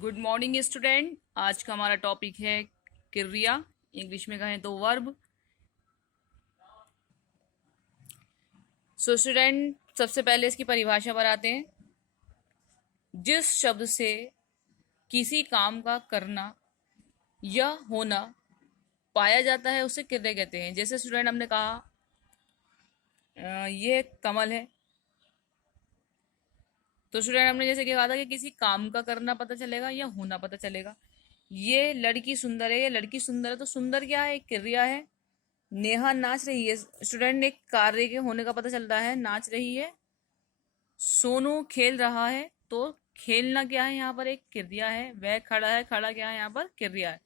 Good morning student. आज का हमारा टॉपिक है क्रिया, इंग्लिश में कहें तो वर्ब। स्टूडेंट, सबसे पहले इसकी परिभाषा पर आते हैं। जिस शब्द से किसी काम का करना या होना पाया जाता है उसे क्रिया कहते हैं। जैसे स्टूडेंट हमने कहा ये कमल है, तो स्टूडेंट हमने जैसे कि कहा था कि किसी काम का करना पता चलेगा या होना पता चलेगा। ये लड़की सुंदर है, ये लड़की सुंदर है, तो सुंदर क्या है? एक क्रिया है। नेहा नाच रही है, स्टूडेंट ने कार्य के होने का पता चलता है, नाच रही है। सोनू खेल रहा है, तो खेलना क्या है? यहाँ पर एक क्रिया है। वह खड़ा है, खड़ा क्या है? यहाँ पर क्रिया है।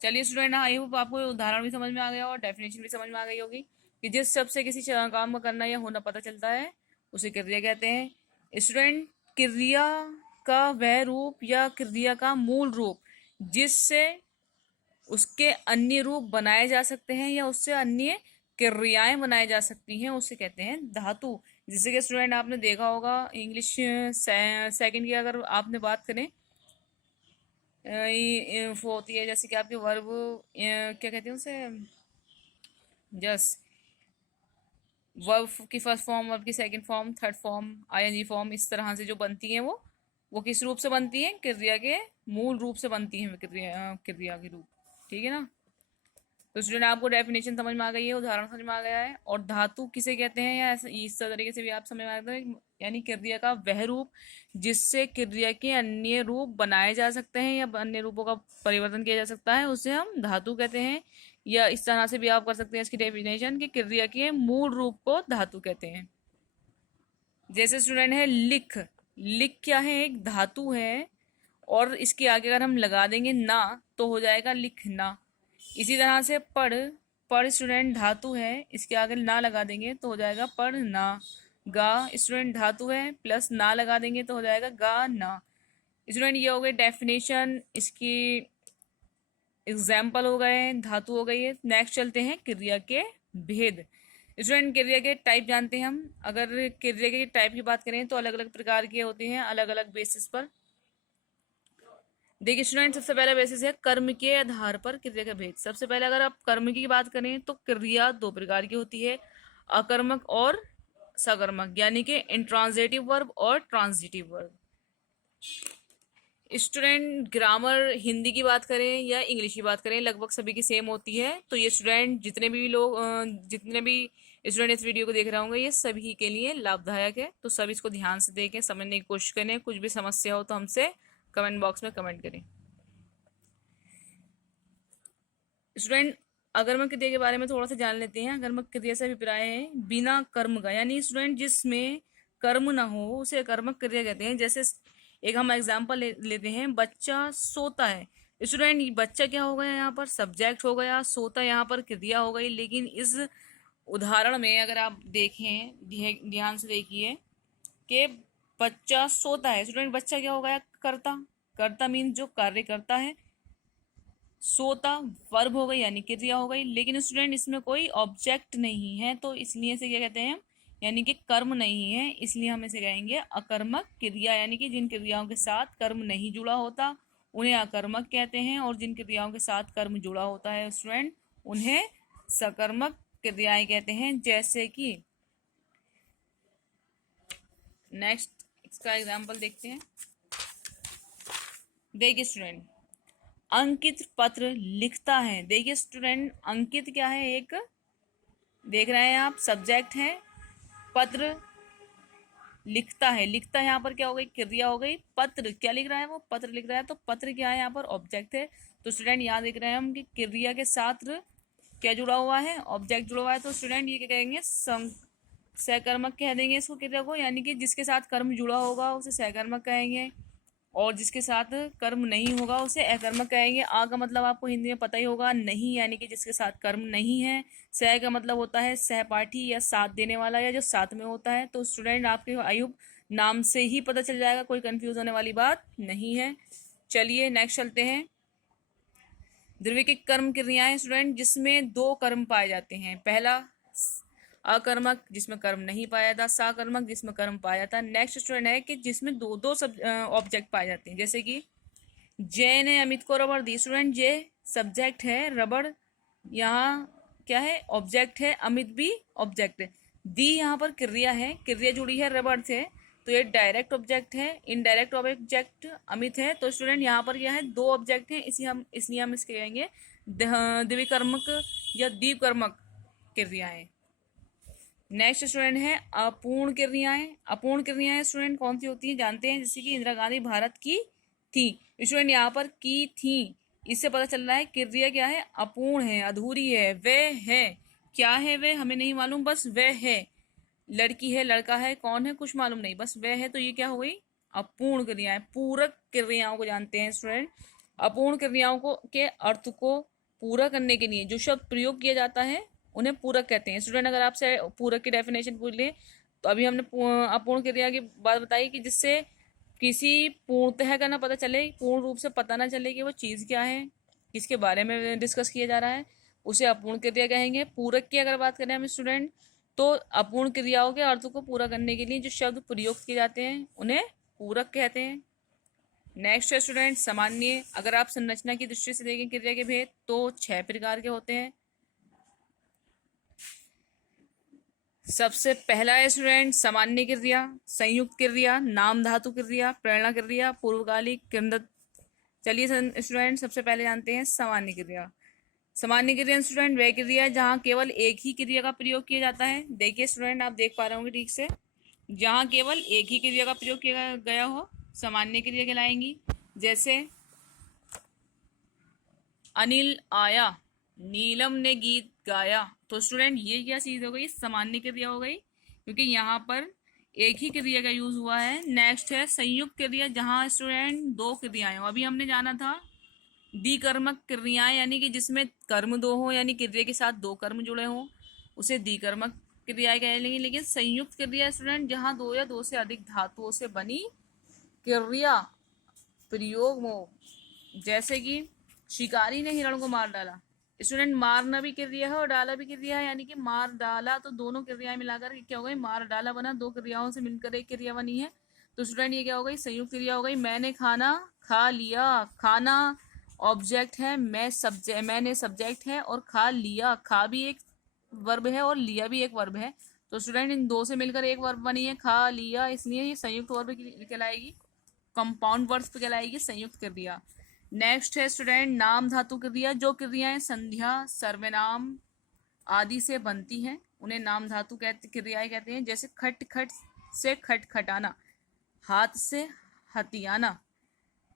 चलिए स्टूडेंट, आई होप आपको उदाहरण भी समझ में आ गया और डेफिनेशन भी समझ में आ गई होगी कि जिस शब्द से किसी काम का करना या होना पता चलता है उसे क्रिया कहते हैं। स्टूडेंट, क्रिया का वह रूप या क्रिया का मूल रूप जिससे उसके अन्य रूप बनाए जा सकते हैं या उससे अन्य क्रियाएं बनाई जा सकती हैं उसे कहते हैं धातु। जैसे कि स्टूडेंट आपने देखा होगा इंग्लिश सेकंड की अगर आपने बात करें, वो होती है जैसे कि आपके वर्ब, क्या कहते हैं उसे, जस वर्ब की फर्स्ट फॉर्म, वर्ब की second form, third form, ING form, इस तरह से जो बनती हैं वो किस रूप से बनती हैं? क्रिया के मूल रूप से बनती हैं, क्रिया के रूप। ठीक है ना? तो स्टूडेंट आपको डेफिनेशन समझ में आ गई है, उदाहरण समझ में आ गया है। और धातु किसे कहते हैं या ऐसे इस तरीके से भी आप समझ में आ गए, यानी क्रिया का वह रूप जिससे क्रिया के अन्य रूप बनाए जा सकते हैं या अन्य रूपों का परिवर्तन किया जा सकता है उसे हम धातु कहते हैं। या इस तरह से भी आप कर सकते हैं इसकी डेफिनेशन कि क्रिया के मूल रूप को धातु कहते हैं। जैसे स्टूडेंट है लिख। लिख क्या है? एक धातु है, और इसके आगे अगर हम लगा देंगे ना तो हो जाएगा लिखना। इसी तरह से पढ़। पढ़ स्टूडेंट धातु है, इसके आगे ना लगा देंगे तो हो जाएगा पढ़ना। गा स्टूडेंट धातु है, प्लस ना लगा देंगे तो हो जाएगा गाना। स्टूडेंट ये हो गई डेफिनेशन, इसकी एग्जाम्पल हो गए, धातु हो गई है। नेक्स्ट चलते हैं क्रिया के भेद। स्टूडेंट क्रिया के टाइप जानते हैं हम। अगर क्रिया के टाइप की बात करें तो अलग अलग प्रकार के होते हैं, अलग अलग बेसिस पर। देखिए स्टूडेंट, सबसे पहला बेसिस है कर्म के आधार पर क्रिया का भेद। सबसे पहले अगर आप कर्म की बात करें तो क्रिया दो प्रकार की होती है, अकर्मक और सकर्मक, यानी कि इंट्रांजिटिव वर्ब और transitive verb. Student grammar Hindi की बात करें या इंग्लिश की बात करें लगभग सभी की सेम होती है। तो ये स्टूडेंट जितने भी स्टूडेंट इस वीडियो को देख रहे होंगे ये सभी के लिए लाभदायक है, तो सब इसको ध्यान से देखें, समझने की कोशिश करें। कुछ भी समस्या हो तो हमसे कमेंट बॉक्स में कमेंट करें। स्टूडेंट अकर्मक क्रिया के बारे में थोड़ा सा जान लेते हैं। अकर्मक क्रिया से अभिप्राय है बिना कर्म का, यानी स्टूडेंट जिसमें कर्म ना हो उसे अकर्मक क्रिया कहते हैं। जैसे एक हम एग्जांपल लेते हैं, बच्चा सोता है। स्टूडेंट बच्चा क्या हो गया? यहाँ पर सब्जेक्ट हो गया, सोता यहाँ पर क्रिया हो गई। लेकिन इस उदाहरण में अगर आप देखें, ध्यान से देखिए कि बच्चा सोता है। स्टूडेंट बच्चा क्या हो गया? कर्ता। कर्ता मीन्स जो कार्य करता है। सोता वर्ब हो गई यानी क्रिया हो गई। लेकिन स्टूडेंट इसमें कोई ऑब्जेक्ट नहीं है, तो इसलिए से क्या कहते हैं हम, यानी कि कर्म नहीं है, इसलिए हम इसे कहेंगे अकर्मक क्रिया। यानी कि जिन क्रियाओं के साथ कर्म नहीं जुड़ा होता उन्हें अकर्मक कहते हैं, और जिन क्रियाओं के साथ कर्म जुड़ा होता है स्टूडेंट उन्हें सकर्मक क्रियाएं कहते हैं। जैसे कि नेक्स्ट इसका एग्जाम्पल देखते हैं। देखिए स्टूडेंट, अंकित पत्र लिखता है। देखिए स्टूडेंट, अंकित क्या है? एक देख रहे हैं आप, सब्जेक्ट है। पत्र लिखता है, लिखता है यहाँ पर क्या हो गई? क्रिया हो गई। पत्र क्या लिख रहा है? वो पत्र लिख रहा है, तो पत्र क्या है? यहाँ पर ऑब्जेक्ट है। तो स्टूडेंट यहाँ देख रहे हैं हम कि क्रिया के साथ क्या जुड़ा हुआ है? ऑब्जेक्ट जुड़ा हुआ है। तो स्टूडेंट ये क्या कहेंगे? सहकर्मक कह देंगे इसको, क्रिया को, यानी कि जिसके साथ कर्म जुड़ा होगा उसे सहकर्मक कहेंगे, और जिसके साथ कर्म नहीं होगा उसे अकर्मक कहेंगे। आ का मतलब आपको हिंदी में पता ही होगा, नहीं, यानी कि जिसके साथ कर्म नहीं है। सह का मतलब होता है सहपाठी या साथ देने वाला या जो साथ में होता है। तो स्टूडेंट आपके आयुब नाम से ही पता चल जाएगा, कोई कंफ्यूज होने वाली बात नहीं है। चलिए नेक्स्ट चलते हैं। द्रव्य की कर्म क्रियाएं स्टूडेंट जिसमें दो कर्म पाए जाते हैं। पहला अकर्मक जिसमें कर्म नहीं पाया था, साकर्मक जिसमें कर्म पाया था। नेक्स्ट स्टूडेंट है कि जिसमें दो दो सब ऑब्जेक्ट पाए जाते हैं। जैसे कि जय ने अमित को रबड़ दी। स्टूडेंट जय सब्जेक्ट है, रबड़ यहाँ क्या है, ऑब्जेक्ट है, अमित भी ऑब्जेक्ट है। दी यहाँ पर क्रिया है, क्रिया जुड़ी है रबड़ से, तो ये डायरेक्ट ऑब्जेक्ट है। इनडायरेक्ट ऑब्जेक्ट अमित है। तो स्टूडेंट यहाँ पर क्या है, दो ऑब्जेक्ट हैं, इसलिए हम इसके कहेंगे द्विकर्मक या द्विकर्मक क्रियाएं। नेक्स्ट स्टूडेंट है अपूर्ण क्रियाएं। अपूर्ण क्रियाएं स्टूडेंट कौन सी होती हैं जानते हैं, जैसे कि इंदिरा गांधी भारत की थी। स्टूडेंट यहाँ पर की थी, इससे पता चल रहा है क्रिया क्या है, अपूर्ण है, अधूरी है। वह है, क्या है वह हमें नहीं मालूम, बस वह है। लड़की है, लड़का है, कौन है कुछ मालूम नहीं, बस वह है। तो ये क्या हो गई, अपूर्ण क्रियाएं। पूरक क्रियाओं को जानते हैं स्टूडेंट। अपूर्ण क्रियाओं को के अर्थ को पूरा करने के लिए जो शब्द प्रयोग किया जाता है उन्हें पूरक कहते हैं। स्टूडेंट अगर आपसे पूरक की डेफिनेशन पूछ ले, तो अभी हमने अपूर्ण क्रिया की बात बताई कि जिससे किसी पूर्णतः का ना पता चले, पूर्ण रूप से पता ना चले कि वो चीज़ क्या है, किसके बारे में डिस्कस किया जा रहा है, उसे अपूर्ण क्रिया कहेंगे। पूरक की अगर बात करें हम स्टूडेंट, तो अपूर्ण क्रियाओं के अर्थ को पूरा करने के लिए जो शब्द प्रयोग किए जाते हैं उन्हें पूरक कहते हैं। नेक्स्ट है स्टूडेंट सामान्य। अगर आप संरचना की दृष्टि से देखें क्रिया के भेद, तो 6 प्रकार के होते हैं। सबसे पहला है स्टूडेंट सामान्य क्रिया, संयुक्त क्रिया, नाम धातु क्रिया, प्रेरणा क्रिया, पूर्वकालिक कृंदक। चलिए स्टूडेंट सबसे पहले जानते हैं सामान्य क्रिया। सामान्य क्रिया स्टूडेंट वह क्रिया है जहाँ केवल एक ही क्रिया का प्रयोग किया जाता है। देखिए स्टूडेंट आप देख पा रहे होंगे ठीक से, जहाँ केवल एक ही क्रिया का प्रयोग किया गया हो सामान्य क्रिया कहलाएंगी। जैसे अनिल आया, नीलम ने गीत गाया। तो स्टूडेंट ये क्या चीज़ हो गई, सामान्य क्रिया हो गई, क्योंकि यहाँ पर एक ही क्रिया का यूज हुआ है। नेक्स्ट है संयुक्त क्रिया, जहाँ स्टूडेंट दो क्रियाएं हो। अभी हमने जाना था द्विकर्मक क्रियाएं, यानी कि जिसमें कर्म दो हो, यानी क्रिया के साथ दो कर्म जुड़े हो, उसे द्विकर्मक क्रियाएं कह लेंगे। लेकिन संयुक्त क्रिया स्टूडेंट जहाँ दो या दो से अधिक धातुओं से बनी क्रिया प्रयोग हो। जैसे कि शिकारी ने हिरण को मार डाला। स्टूडेंट मारना भी क्रिया है और डाला भी क्रिया है, यानी कि मार डाला, तो दोनों क्रियाएं मिलाकर क्या हो गई, मार डाला बना, दो क्रियाओं से मिलकर एक क्रिया बनी है। तो स्टूडेंट ये क्या हो गई, संयुक्त क्रिया हो गई। मैंने खाना खा लिया, खाना ऑब्जेक्ट है, मैंने सब्जेक्ट है, और खा लिया, खा भी एक वर्ब है और लिया भी एक वर्ब है। तो स्टूडेंट इन दो से मिलकर एक वर्ब बनी है, खा लिया, इसलिए ये संयुक्त वर्ब कहलाएगी, कंपाउंड वर्ब कहलाएगी संयुक्त क्रिया। नेक्स्ट है स्टूडेंट नाम धातु क्रिया। जो क्रियाएं संध्या, सर्वनाम आदि से बनती हैं उन्हें नाम धातु क्रियाएं कहते हैं। जैसे खट खट से खटखटाना, हाथ से हथियाना।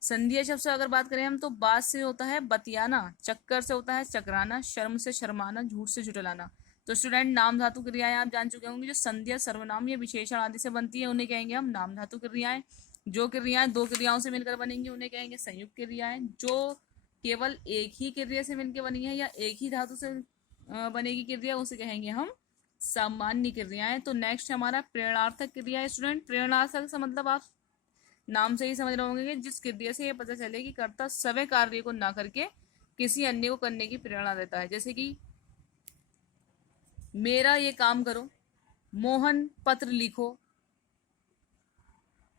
संध्या शब्द से अगर बात करें हम, तो बात से होता है बतियाना, चक्कर से होता है चकराना, शर्म से शर्माना, झूठ से झुठलाना। तो स्टूडेंट नाम धातु क्रियाएं आप जान चुके होंगे, जो संध्या, सर्वनाम या विशेषण आदि से बनती है उन्हें कहेंगे हम नाम धातु क्रियाएं। जो क्रियाएं दो क्रियाओं से मिलकर बनेंगी उन्हें कहेंगे संयुक्त क्रियाएं। जो केवल एक ही क्रिया से मिलकर बनी है या एक ही धातु से बनेगी क्रिया, उसे कहेंगे हम सामान्य क्रियाएं। तो नेक्स्ट हमारा प्रेरणार्थक क्रिया है स्टूडेंट। प्रेरणार्थक से मतलब आप नाम से ही समझ रहे होंगे कि जिस क्रिया से ये पता चले कि कर्ता स्वयं कार्य को ना करके किसी अन्य को करने की प्रेरणा देता है। जैसे कि मेरा ये काम करो, मोहन पत्र लिखो,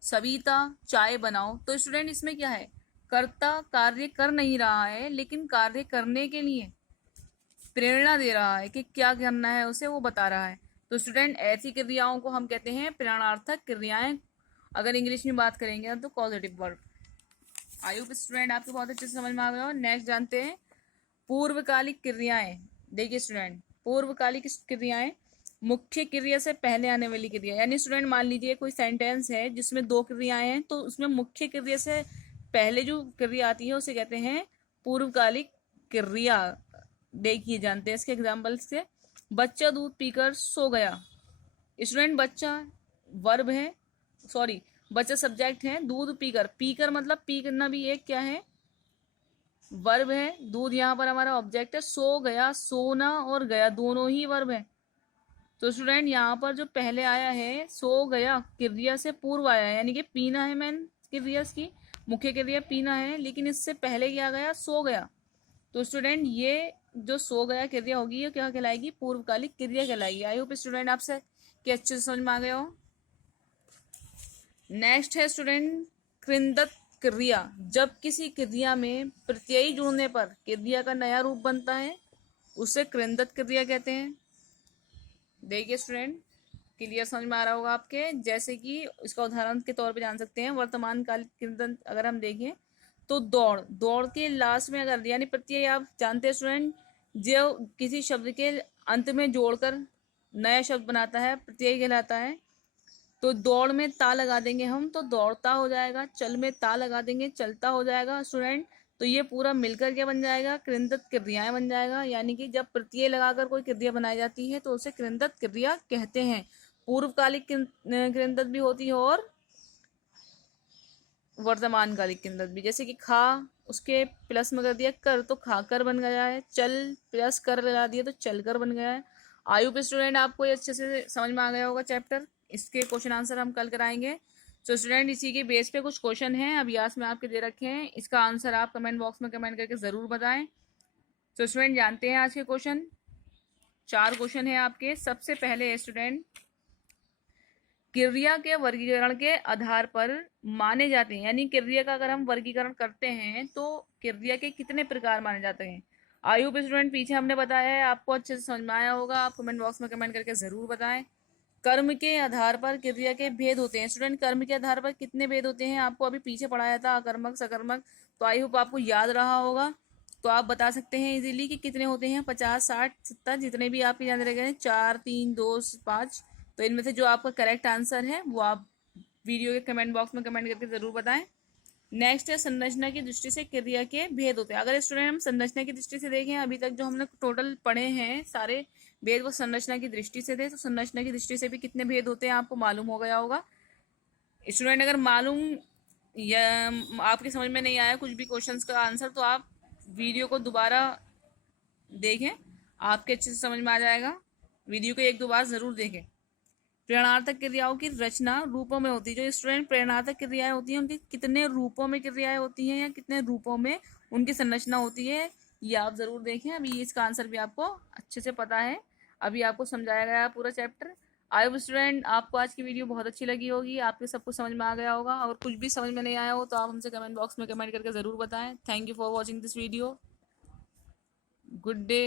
सविता चाय बनाओ। तो स्टूडेंट इसमें क्या है, कर्ता कार्य कर नहीं रहा है, लेकिन कार्य करने के लिए प्रेरणा दे रहा है कि क्या करना है उसे, वो बता रहा है। तो स्टूडेंट ऐसी क्रियाओं को हम कहते हैं प्रेरणार्थक क्रियाएं। अगर इंग्लिश में बात करेंगे तो positive verb. I hope student आपको बहुत अच्छे से समझ में आ गया हो। नेक्स्ट जानते हैं पूर्वकालिक क्रियाएं। देखिए स्टूडेंट पूर्वकालिक क्रियाएं मुख्य क्रिया से पहले आने वाली क्रिया, यानी स्टूडेंट मान लीजिए कोई सेंटेंस है जिसमें दो क्रियाएं हैं, तो उसमें मुख्य क्रिया से पहले जो क्रिया आती है उसे कहते हैं पूर्वकालिक क्रिया। देखिए जानते हैं इसके एग्जाम्पल से, बच्चा दूध पीकर सो गया। स्टूडेंट बच्चा वर्ब है, सॉरी बच्चा सब्जेक्ट है, दूध पीकर, पीकर मतलब पी करना भी एक क्या है, वर्ब है। दूध यहाँ पर हमारा ऑब्जेक्ट है। सो गया, सोना और गया दोनों ही वर्ब है। तो स्टूडेंट यहाँ पर जो पहले आया है सो गया, क्रिया से पूर्व आया है, यानी कि पीना है मेन क्रिया की, मुख्य क्रिया पीना है, लेकिन इससे पहले क्या गया, सो गया। तो स्टूडेंट ये जो सो गया क्रिया होगी ये क्या कहलाएगी, पूर्वकालिक क्रिया कहलाएगी। आई होप स्टूडेंट आपसे कि अच्छे से समझ में आ गया हो। नेक्स्ट है स्टूडेंट कृंदक क्रिया, जब किसी क्रिया में प्रत्यय जुड़ने पर क्रिया का नया रूप बनता है उसे कृंतक क्रिया कहते हैं। देखिए स्टूडेंट, क्लियर समझ में आ रहा होगा आपके। जैसे कि इसका उदाहरण के तौर पे जान सकते हैं, वर्तमान काल कृंतक अगर हम देखें तो दौड़, दौड़ के लास्ट में अगर यानी प्रत्यय आप जानते हैं स्टूडेंट, जो किसी शब्द के अंत में जोड़कर नया शब्द बनाता है प्रत्यय कहलाता है। तो दौड़ में ता लगा देंगे हम तो दौड़ता हो जाएगा, चल में ता लगा देंगे चलता हो जाएगा स्टूडेंट। तो ये पूरा मिलकर क्या बन जाएगा, कृंतक क्रियाएं बन जाएगा। यानी कि जब प्रत्यय लगाकर कोई क्रिया बनाई जाती है तो उसे कृंतक क्रिया कहते हैं। पूर्वकालिक कृंतक भी होती है और वर्तमान कालिक कृंतक भी। जैसे कि खा, उसके प्लस में कर दिया कर तो खाकर बन गया है। चल प्लस कर लगा दिया तो चलकर बन गया है। आयु पे स्टूडेंट आपको ये अच्छे से समझ में आ गया होगा चैप्टर। इसके क्वेश्चन आंसर हम कल कराएंगे। तो स्टूडेंट इसी के बेस पे कुछ क्वेश्चन हैं अभ्यास में आपके दे रखे हैं, इसका आंसर आप कमेंट बॉक्स में कमेंट करके ज़रूर बताएं। तो स्टूडेंट जानते हैं आज के क्वेश्चन। 4 क्वेश्चन है आपके। सबसे पहले स्टूडेंट, क्रिया के वर्गीकरण के आधार पर माने जाते हैं, यानी क्रिया का अगर हम वर्गीकरण करते हैं तो क्रिया के कितने प्रकार माने जाते हैं। आयु पे स्टूडेंट पीछे हमने बताया है, आपको अच्छे से समझ में आया होगा, आप कमेंट बॉक्स में कमेंट करके जरूर बताएं। कर्म के आधार पर क्रिया के भेद होते हैं। स्टूडेंट कर्म के आधार पर कितने भेद होते हैं आपको अभी पीछे पढ़ाया था, अकर्मक सकर्मक, तो आई होप आपको याद रहा होगा। तो आप बता सकते हैं इजीली कि कितने होते हैं, 50 60 70 जितने भी आपके याद रह गए, 4 3 2 5। तो इनमें से जो आपका करेक्ट आंसर है वो आप वीडियो के कमेंट बॉक्स में कमेंट करके जरूर बताएं। नेक्स्ट है संरचना की दृष्टि से क्रिया के भेद होते हैं। अगर स्टूडेंट हम संरचना की दृष्टि से देखें, अभी तक जो हमने टोटल पढ़े हैं सारे भेद वो संरचना की दृष्टि से थे, तो संरचना की दृष्टि से भी कितने भेद होते हैं आपको मालूम हो गया होगा। स्टूडेंट अगर मालूम या आपकी समझ में नहीं आया कुछ भी क्वेश्चंस का आंसर, तो आप वीडियो को दोबारा देखें, आपके अच्छे से समझ में आ जाएगा। वीडियो को 1 2 बार जरूर देखें। प्रेरणार्थक क्रियाओं की रचना रूपों में होती है। जो स्टूडेंट प्रेरणार्थक क्रियाएं होती हैं उनकी कितने रूपों में क्रियाएं होती हैं या कितने रूपों में उनकी संरचना होती है, ये आप जरूर देखें। अभी इसका आंसर भी आपको अच्छे से पता है, अभी आपको समझाया गया है पूरा चैप्टर। आई होप स्टूडेंट आपको आज की वीडियो बहुत अच्छी लगी होगी, आपके सब कुछ समझ में आ गया होगा। और कुछ भी समझ में नहीं आया हो तो आप हमसे कमेंट बॉक्स में कमेंट करके ज़रूर बताएं। Thank you for watching this video. Good day.